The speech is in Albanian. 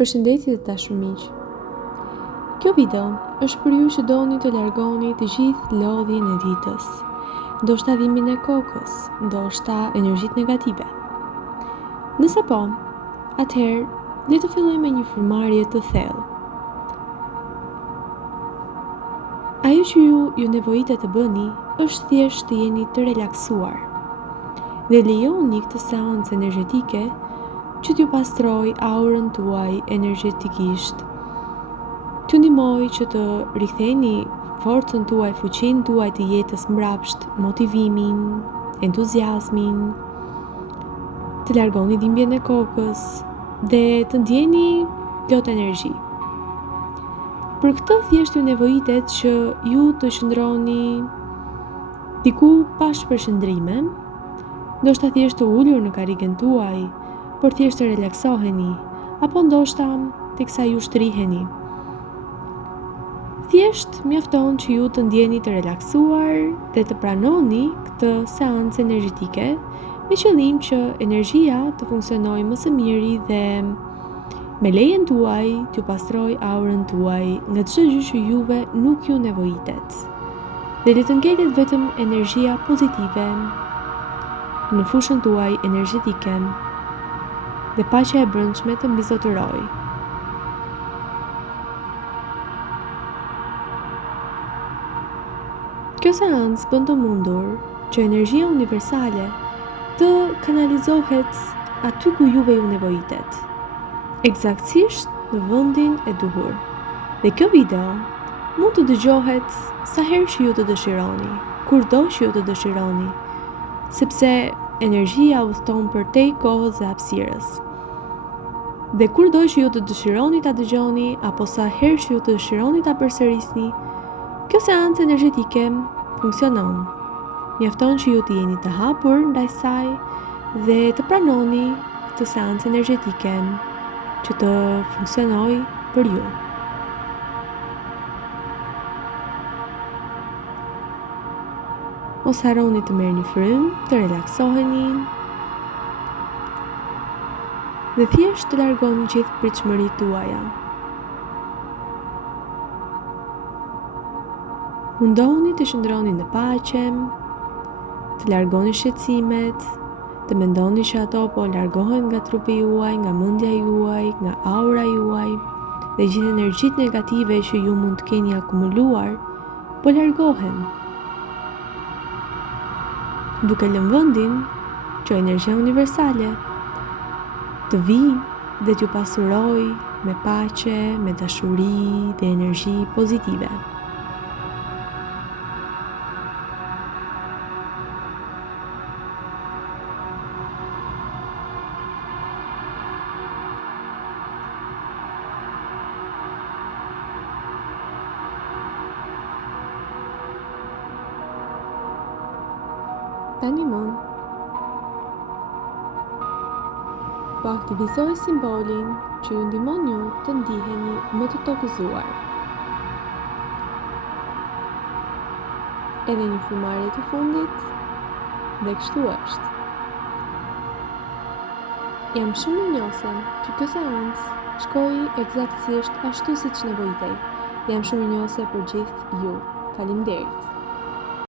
Përshëndetje të dashur miq. Kjo video është për ju që doni të largoni të gjithë lodhjen e ditës, ndoshta dhimbjen e kokës, ndoshta energjitë negative. Nëse po, atëherë le të fillojmë me një frymëmarrje të thellë. Ajo që ju nevojitet të bëni është thjesht të jeni të relaksuar. Dhe lejoni këtë seancë energjetike që t'ju pastroj aurën tuaj energjetikisht, t'ju ndihmoj që të riktheni forcën tuaj, fuqinë tuaj të jetës mbrapsht, motivimin, entuziazmin, të largoni dhimbjen e kokës dhe të ndjeni plot energji. Për këtë thjesht ju nevojitet që ju të qëndroni diku pa shpërshëndrime, ndoshta thjesht të ulur në karrigen tuaj, por thjesht të relaksoheni, apo ndoshta teksa ju shtriheni. Thjesht mjafton që ju të ndjeni të relaksuar dhe të pranoni këtë seancë energjetike me qëllim që energjia të funksionojë më së miri dhe me lejen tuaj t'ju pastroj aurën tuaj nga çdo gjë që juve nuk ju nevojitet. Dhe le të ngelet vetëm energjia pozitive në fushën tuaj energjetike dhe paqja e brendshme të mbizotëroj. Kjo seancë bën të mundur që energjia universale të kanalizohet aty ku juve ju nevojitet, eksaktësisht në vendin e duhur. Dhe kjo video mund të dëgjohet sa herë që ju të dëshironi, kurdo që ju të dëshironi, sepse energjia udhton përtej kohës dhe hapësirës. Dhe kurdo që ju të dëshironi ta dëgjoni apo sa herë që ju të dëshironi ta përsërisni, kjo seancë energjetike funksionon. Mjafton që ju të jeni të hapur ndaj saj dhe të pranoni këtë seancë energjetike që të funksionojë për ju. Mos harroni të merrni frymë, të relaksoheni dhe thjesht të largoni gjithë pritshmëritë tuaja. Mundohuni të qëndroni në paqe, të largoni shqetësimet, të mendoni që ato po largohen nga trupi juaj, nga mendja juaj, nga aura juaj dhe gjithë energjitë negative që ju mund të keni akumuluar po largohen. Duke lënë vendin që energjia universale të vijë dhe t'ju pasuroj me paqe, me dashuri dhe energji pozitive. Tani më, po aktivizoj simbolin që ju ndihmon ju të ndiheni më të tokëzuar. Edhe një frymëmarrje të fundit dhe kështu është. Jam shumë mirënjohëse që kjo seancë shkoi eksaktësisht ashtu siç nevojitej. Jam shumë mirënjohëse për gjithë ju. Faleminderit.